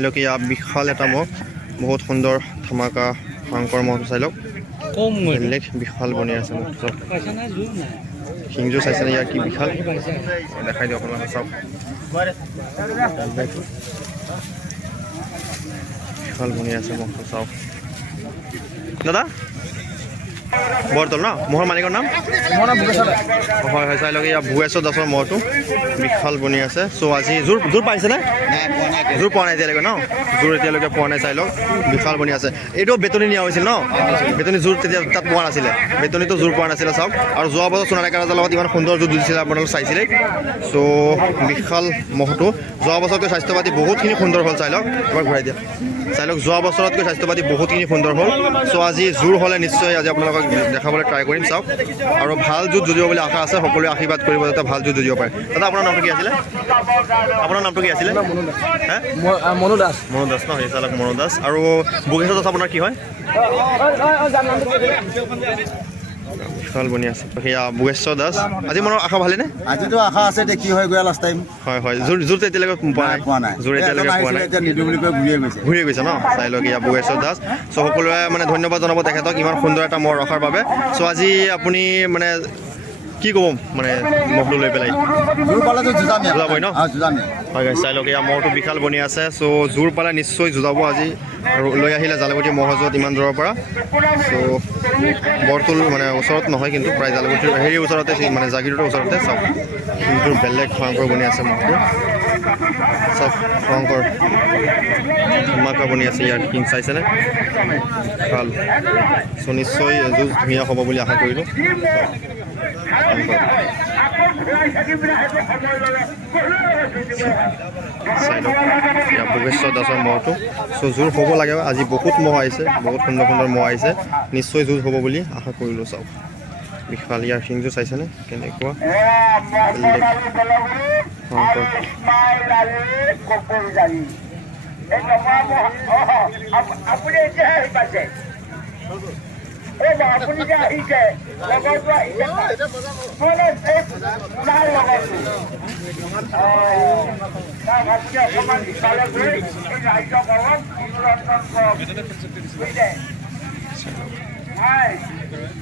চাই লওক ইয়া বিশাল এটা মহ বহুত সুন্দৰ ধামাকা ভয়ংকৰ মহটো চাই লওক বেলেগ বিশাল বনি আছে মহটো শিংজু চাইছেনে ইয়াৰ কি বিশাল দেখাই দিওঁ আপোনালোকে চাওক বিশাল বনি আছে মহটো চাওক দাদা বৰতল ন মহৰ মালিকৰ নাম হয় হয় চাই লওক ইয়া ভুৱেশ্বৰ দাসৰ মহটো বিশাল বনি আছে চ' আজি জোৰ পাইছেনে জোৰ পোৱা নাই এতিয়ালৈকে ন জোৰ এতিয়ালৈকে পোৱা নাই চাই লওক বিশাল বনি আছে এইটো বেতনী নিয়া হৈছিল ন বেতনী জোৰ তেতিয়া তাত পোৱা নাছিলে বেতনীটো জোৰ পোৱা নাছিলে চাওক আৰু যোৱা বছৰ সোণাৰীকা ৰাজাৰ লগত ইমান সুন্দৰ জোৰ দিছিলে আপোনালোকে চাইছিলে চ' বিশাল মহটো যোৱা বছৰতকৈ স্বাস্থ্য পাতি বহুতখিনি সুন্দৰ হ'ল চাই লওক এবাৰ ঘূৰাই দিয়া চাই লওক যোৱা বছৰতকৈ স্বাস্থ্য পাতি বহুতখিনি সুন্দৰ হ'ল চ' আজি জোৰ হ'লে নিশ্চয় আজি আপোনালোকক দেখাবলৈ ট্ৰাই কৰিম চাওক আৰু ভাল যুঁজ যুঁজিব বুলি আশা আছে সকলোৱে আশীৰ্বাদ কৰিব যাতে ভাল যুঁজ যুঁজিব পাৰে দাদা আপোনাৰ নামটো কি আছিলে আপোনাৰ নামটো কি আছিলে মনো দাস ন সেই চালক মনো দাস আৰু ভোগেশ্বৰ দাস আপোনাৰ কি হয় বিশাল বনি আছে সেয়া ভোগেশ্বৰ দাস আজি মনৰ আশা ভালেনে আজিতো আশা আছে এতিয়া কি হয় গৈ লাষ্ট টাইম হয় হয় জোৰ এতিয়ালৈকে পোৱা নাই জোৰ এতিয়ালৈকে পোৱা নাই নিদো বুলি কৈ ঘূৰি গৈছে ন চাই লওক ইয়া ভোগেশ্বৰ দাস চ' সকলোৱে মানে ধন্যবাদ জনাব তেখেতক ইমান সুন্দৰ এটা মহ ৰখাৰ বাবে চ' আজি আপুনি মানে কি ক'ব মানে মহটো লৈ পেলাই যুঁজাবই ন হয় চাই লওক এয়া মহটো বিশাল বনি আছে চ' জোৰ পালে নিশ্চয় যুঁজাব আজি আৰু লৈ আহিলে জালুকুটি মহজত ইমান দূৰৰ পৰা চ' বৰটোল মানে ওচৰত নহয় কিন্তু প্ৰায় জালুকুটিৰ হেৰি ওচৰতে মানে জাগিৰোডৰ ওচৰতে চাওক কিন্তু বেলেগ ভয়ংকৰ বনি আছে মহটো চাওক ভয়ংকৰ ধামাকা বনি আছে ইয়াৰ কিং চাইছেনে ভাল চ' নিশ্চয় যুঁজ ধুনীয়া হ'ব বুলি আশা কৰিলোঁ চাই লওক এতিয়া ভোগেশ্বৰ দাসৰ মহটো চ' জোৰ হ'ব লাগে আজি বহুত মহ আহিছে বহুত সুন্দৰ সুন্দৰ মহ আহিছে নিশ্চয় যুঁজ হ'ব বুলি আশা কৰিলোঁ চাওক বিশাল ইয়াৰ শিংটো চাইছেনে কেনেকুৱা আপুনি যে আহিছে লগৰটো আহিছে আপুনি অকণমান ইফালে গৈ এই ৰাইজক অলপ